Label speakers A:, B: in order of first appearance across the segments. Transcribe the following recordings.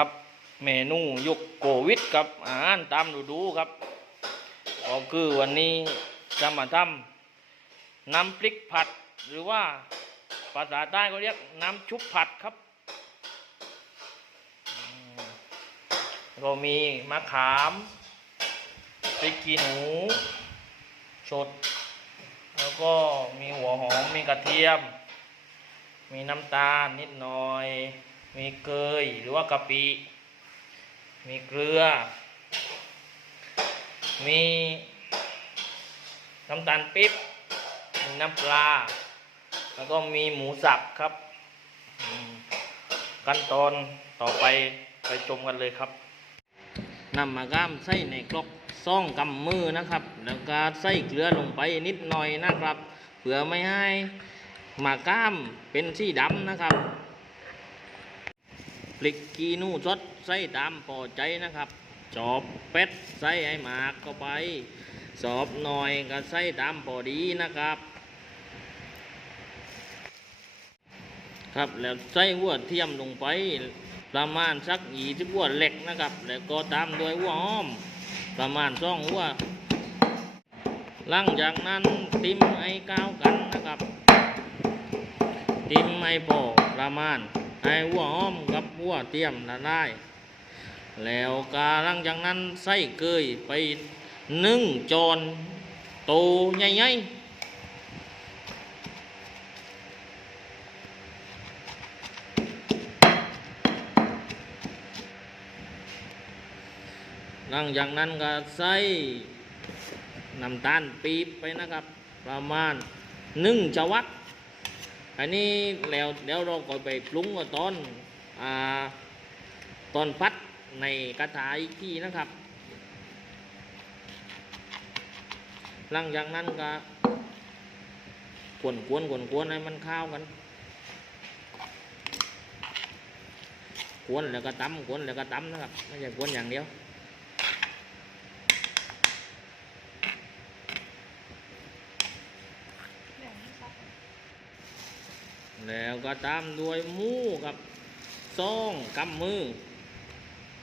A: ครับเมนูยุคโควิดครับอาหารตามฤดูครับก็คือวันนี้จะมาทำน้ำพริกผัด หรือว่าภาษาใต้เขาเรียกน้ำชุบผัดครับ เรามีมะขามพริกขี้หนูสดแล้วก็มีหัวหอมมีกระเทียม มีน้ำตาลนิดหน่อย มีเกยหรือว่ากะปิ มีเกลือ มีน้ำตาลปิ๊บ มีน้ำปลา แล้วก็มีหมูสับครับ ขั้นตอนต่อไปไปชมกันเลยครับนำมะกามใส่ในกรอกซ่องกำมือนะครับ แล้วก็ใส่เกลือลงไปนิดหน่อยนะครับเพื่อไม่ให้หมาก้ามเป็นสีดำนะครับ พริกกีนูสดใส่ตามพอใจนะครับจอบเป็ดใส่ให้หมากเข้าไปสอบหน่อยก็ใส่ตามพอดีนะครับ ครับแล้วใส่หัวเทียมลงไปประมาณสักยี่สิบหัวเหล็กนะครับ แล้วก็ตามด้วยหัวหอม ประมาณสองหัวหลังจากนั้นติมไอ้ก้าวกันนะครับ ติมไอ้พอประมาณ ไอ้หัวหอมกับหัวเทียมละลายแล้วกาหลังจากนั้นใส่เกยไปนึ่งจอนโตใหญ่ๆหลังจากนั้นก็ใส่น้ำตาลปี๊บไปนะครับ ประมาณหนึ่งจวัก อันนี้แล้วเดี๋ยวเราก็ไปปรุงกับตอนอ่าตอนพัดในกระถาอีกทีนะครับ หลังจากนั้นก็กวนกวนกวนกวนให้มันเข้ากันกวนแล้วก็ตำกวนแล้วก็ตำนะครับไม่ใช่กวนอย่างเดียว แล้วก็ตามด้วยมูกับซองกำมือ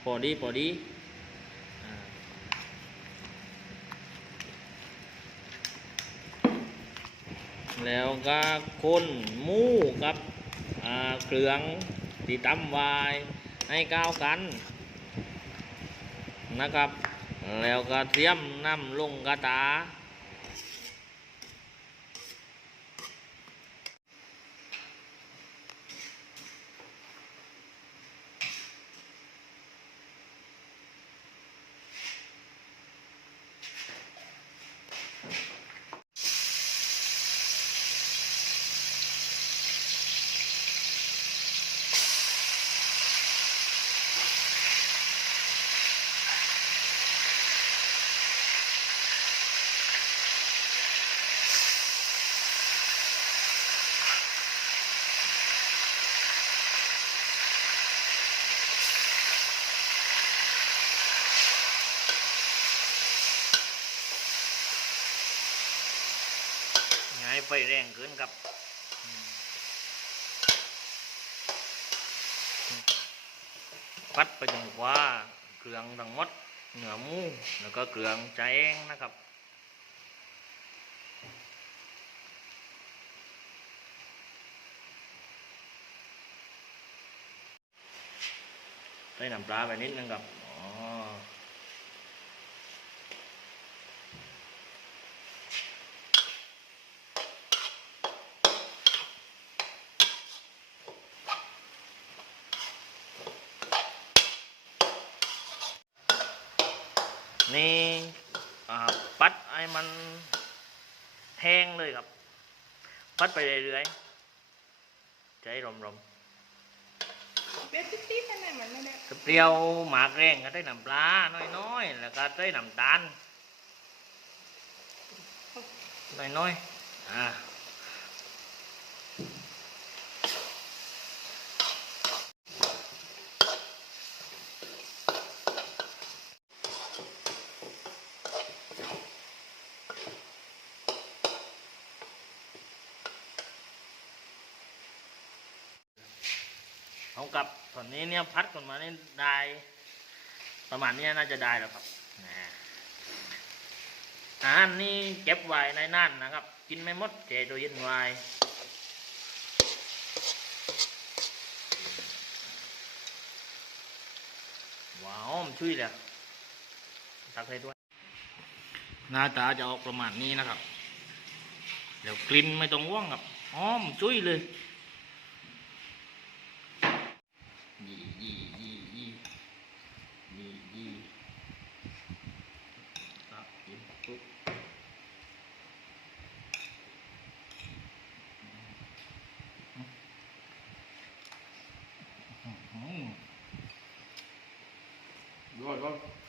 A: พอดีพอดีแล้วก็คนมูกับเครื่องที่ตำไว้ให้ก้าวกันนะครับ แล้วก็เตรียมน้ำลงกระตา ให้ไฟแรงเกินครับพัดไปจนกว่าเครื่องทั้งหมดเนื้อมูแล้วก็เครื่องใจเองนะครับใส่น้ำปลาไปนิดนึงครับ อ๋อ นี่อ่าปัดให้มันแห้งเลยครับ ปัดไปเรื่อยๆใจรม
B: เปรี้ยวติ๊ดๆนั่นแหละมันไม่ได้
A: ๆถ้าเปรี้ยวหมากแรงก็ได้น้ำปลาน้อยๆ แล้วก็ได้น้ำตาลน้อยๆ อ่า เอาเอากับตอนนี้เนี่ยพัดกันมาเนี่ยได้ประมาณนี้น่าจะได้แล้วครับนะอาหารนี่เก็บไว้ในนั่นนะครับ กินไม่หมดเจตัวเย็นไว้ว้าวมันช่วยเลยตักให้ด้วยหน้าตาจะออกประมาณนี้นะครับเดี๋ยวกลิ่นไม่ต้องว่างครับหอมจุ้ยเลยยี่ยี่ยี่ มียีตับอินปุ๊บอื้อหือ
C: Rồi, rồi.